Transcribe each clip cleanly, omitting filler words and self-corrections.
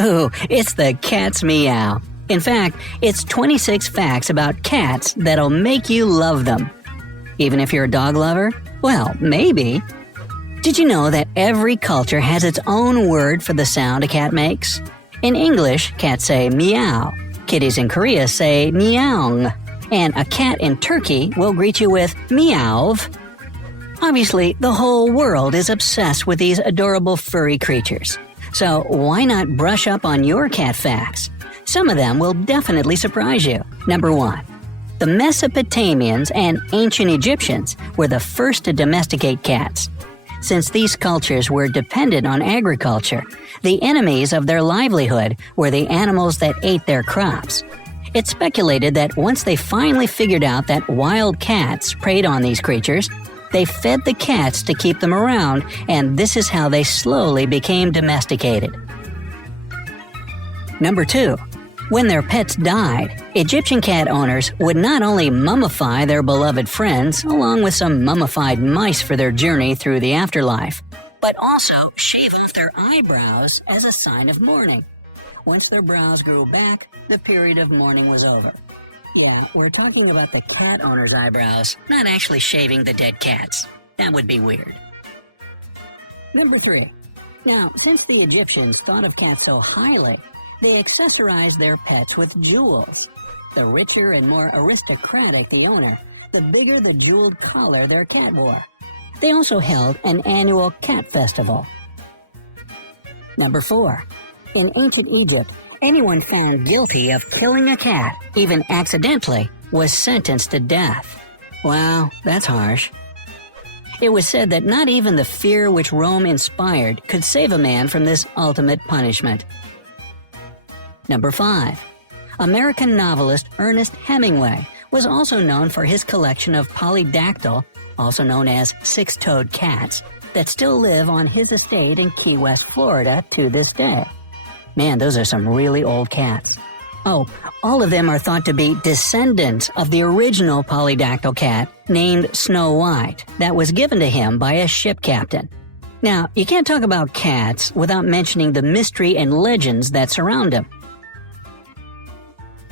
Ooh, it's the cat's meow. In fact, it's 26 facts about cats that'll make you love them. Even if you're a dog lover? Well, maybe. Did you know that every culture has its own word for the sound a cat makes? In English, cats say meow. Kitties in Korea say meowng. And a cat in Turkey will greet you with meowv. Obviously, the whole world is obsessed with these adorable furry creatures. So why not brush up on your cat facts? Some of them will definitely surprise you. Number 1. The Mesopotamians and ancient Egyptians were the first to domesticate cats. Since these cultures were dependent on agriculture, the enemies of their livelihood were the animals that ate their crops. It's speculated that once they finally figured out that wild cats preyed on these creatures, they fed the cats to keep them around, and this is how they slowly became domesticated. Number 2. When their pets died, Egyptian cat owners would not only mummify their beloved friends along with some mummified mice for their journey through the afterlife, but also shave off their eyebrows as a sign of mourning. Once their brows grew back, the period of mourning was over. Yeah, we're talking about the cat owner's eyebrows, not actually shaving the dead cats. That would be weird. Number 3. Now, since the Egyptians thought of cats so highly, they accessorized their pets with jewels. The richer and more aristocratic the owner, the bigger the jeweled collar their cat wore. They also held an annual cat festival. Number 4. In ancient Egypt, anyone found guilty of killing a cat, even accidentally, was sentenced to death. Wow, that's harsh. It was said that not even the fear which Rome inspired could save a man from this ultimate punishment. Number 5. American novelist Ernest Hemingway was also known for his collection of polydactyl, also known as six-toed cats, that still live on his estate in Key West, Florida to this day. Man, those are some really old cats. Oh, all of them are thought to be descendants of the original polydactyl cat named Snow White that was given to him by a ship captain. Now, you can't talk about cats without mentioning the mystery and legends that surround them.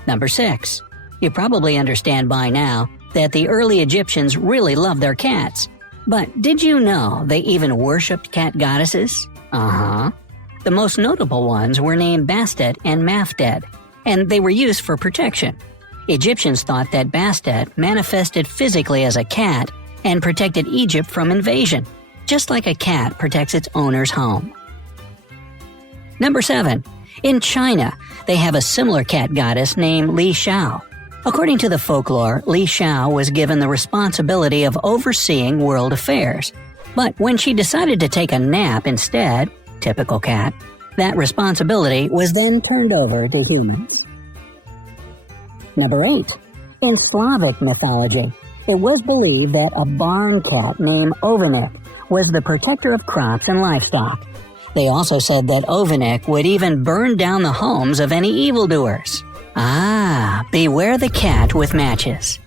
Number 6. You probably understand by now that the early Egyptians really loved their cats. But did you know they even worshipped cat goddesses? Uh-huh. The most notable ones were named Bastet and Mafdet, and they were used for protection. Egyptians thought that Bastet manifested physically as a cat and protected Egypt from invasion, just like a cat protects its owner's home. Number 7. In China, they have a similar cat goddess named Li Shao. According to the folklore, Li Shao was given the responsibility of overseeing world affairs. But when she decided to take a nap instead, typical cat, that responsibility was then turned over to humans. Number 8. In Slavic mythology, it was believed that a barn cat named Ovenik was the protector of crops and livestock. They also said that Ovenik would even burn down the homes of any evildoers. Ah, beware the cat with matches.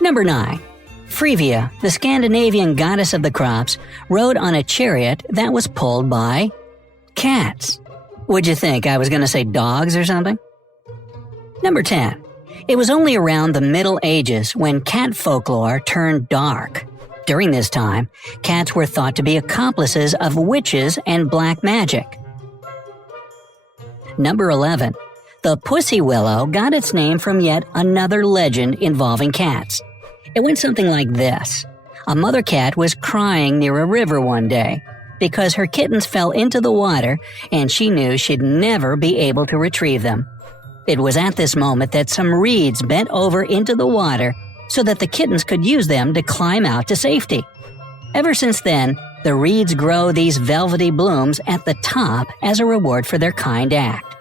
Number 9. Frevia, the Scandinavian goddess of the crops, rode on a chariot that was pulled by cats. What'd you think? I was going to say dogs or something? Number 10. It was only around the Middle Ages when cat folklore turned dark. During this time, cats were thought to be accomplices of witches and black magic. Number 11. The pussy willow got its name from yet another legend involving cats. It went something like this. A mother cat was crying near a river one day because her kittens fell into the water and she knew she'd never be able to retrieve them. It was at this moment that some reeds bent over into the water so that the kittens could use them to climb out to safety. Ever since then, the reeds grow these velvety blooms at the top as a reward for their kind act.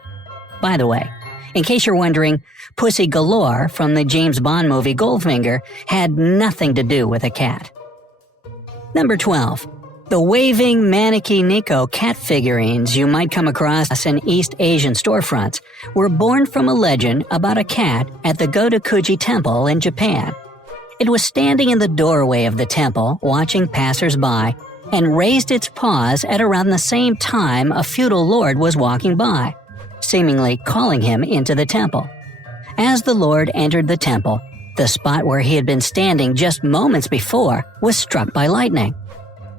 By the way, in case you're wondering, Pussy Galore from the James Bond movie Goldfinger had nothing to do with a cat. Number 12. The waving Maneki Neko cat figurines you might come across in East Asian storefronts were born from a legend about a cat at the Gotokuji Temple in Japan. It was standing in the doorway of the temple watching passers-by and raised its paws at around the same time a feudal lord was walking by, seemingly calling him into the temple. As the lord entered the temple, the spot where he had been standing just moments before was struck by lightning.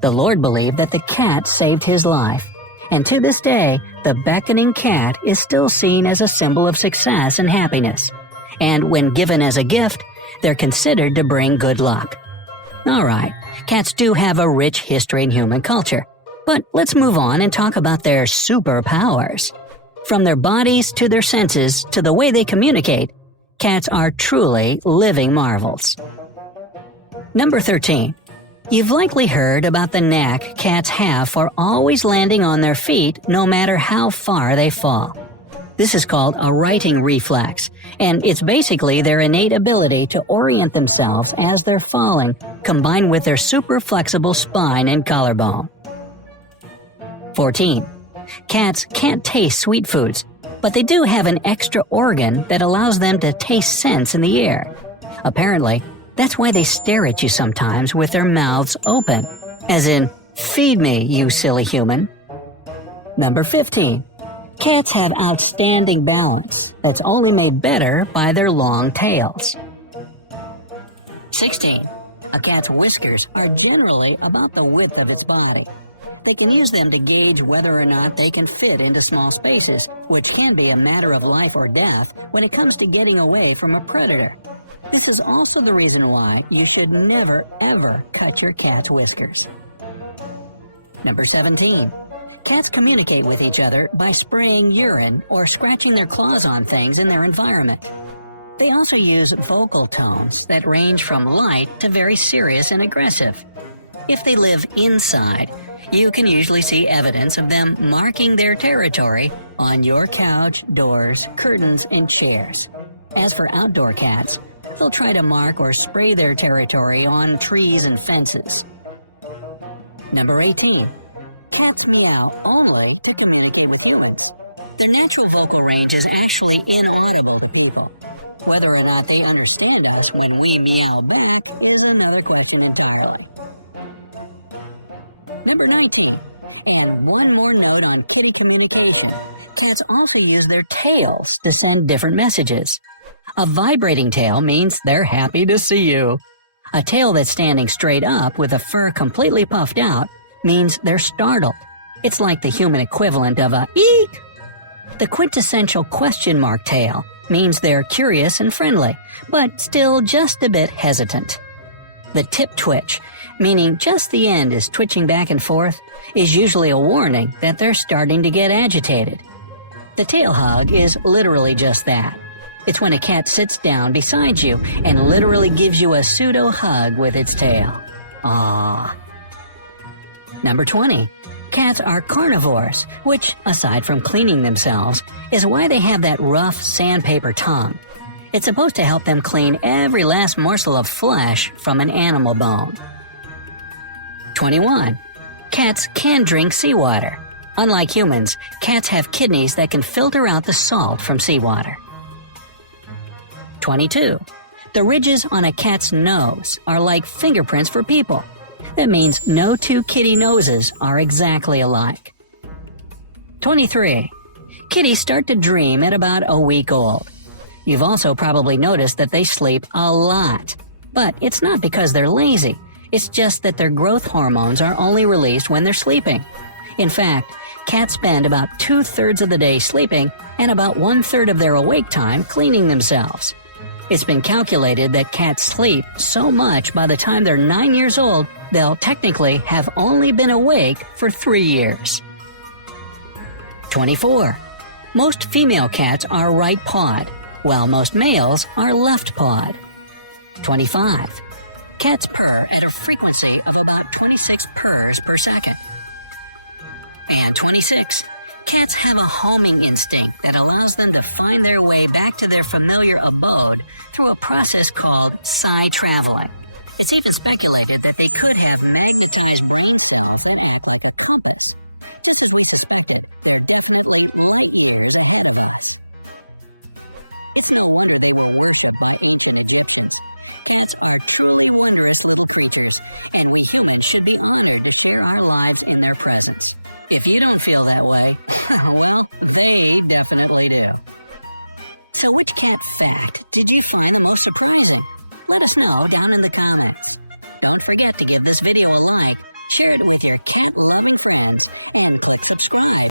The lord believed that the cat saved his life, and to this day, the beckoning cat is still seen as a symbol of success and happiness. And when given as a gift, they're considered to bring good luck. Alright, cats do have a rich history in human culture, but let's move on and talk about their superpowers. From their bodies to their senses to the way they communicate, cats are truly living marvels. Number 13. You've likely heard about the knack cats have for always landing on their feet no matter how far they fall. This is called a righting reflex, and it's basically their innate ability to orient themselves as they're falling, combined with their super flexible spine and collarbone. 14. Cats can't taste sweet foods, but they do have an extra organ that allows them to taste scents in the air. Apparently, that's why they stare at you sometimes with their mouths open, as in, "Feed me, you silly human." Number 15. Cats have outstanding balance that's only made better by their long tails. 16. A cat's whiskers are generally about the width of its body. They can use them to gauge whether or not they can fit into small spaces, which can be a matter of life or death when it comes to getting away from a predator. This is also the reason why you should never ever cut your cat's whiskers. Number 17. Cats communicate with each other by spraying urine or scratching their claws on things in their environment. They also use vocal tones that range from light to very serious and aggressive. If they live inside, you can usually see evidence of them marking their territory on your couch, doors, curtains, and chairs. As for outdoor cats, they'll try to mark or spray their territory on trees and fences. Number 18. Cats meow only to communicate with humans. Their natural vocal range is actually inaudible to people. Whether or not they understand us when we meow back is another question entirely. Number 19. And one more note on kitty communication. Cats also use their tails to send different messages. A vibrating tail means they're happy to see you. A tail that's standing straight up with the fur completely puffed out means they're startled. It's like the human equivalent of a eek. The quintessential question mark tail means they're curious and friendly, but still just a bit hesitant. The tip twitch, meaning just the end is twitching back and forth, is usually a warning that they're starting to get agitated. The tail hug is literally just that. It's when a cat sits down beside you and literally gives you a pseudo hug with its tail. Aww. Number 20. Cats are carnivores, which, aside from cleaning themselves, is why they have that rough sandpaper tongue. It's supposed to help them clean every last morsel of flesh from an animal bone. 21. Cats can drink seawater. Unlike humans, cats have kidneys that can filter out the salt from seawater. 22. The ridges on a cat's nose are like fingerprints for people. That means no two kitty noses are exactly alike. 23. Kitties start to dream at about a week old. You've also probably noticed that they sleep a lot. But it's not because they're lazy. It's just that their growth hormones are only released when they're sleeping. In fact, cats spend about 2/3 of the day sleeping and about 1/3 of their awake time cleaning themselves. It's been calculated that cats sleep so much by the time they're 9 years old, they'll technically have only been awake for 3 years. 24. Most female cats are right-pawed, while most males are left-pawed. 25. Cats purr at a frequency of about 26 purrs per second. And 26. Cats have a homing instinct that allows them to find their way back to their familiar abode through a process called psi-traveling. It's even speculated that they could have magnetized brain cells that act like a compass. Just as we suspected, they're definitely light years ahead of us. It's no wonder they were worshipped by ancient Egyptians. Cats are truly wondrous little creatures, and we humans should be honored to share our lives in their presence. If you don't feel that way, well, they definitely do. So which cat fact did you find the most surprising? Let us know down in the comments. Don't forget to give this video a like, share it with your cat-loving friends, and click subscribe.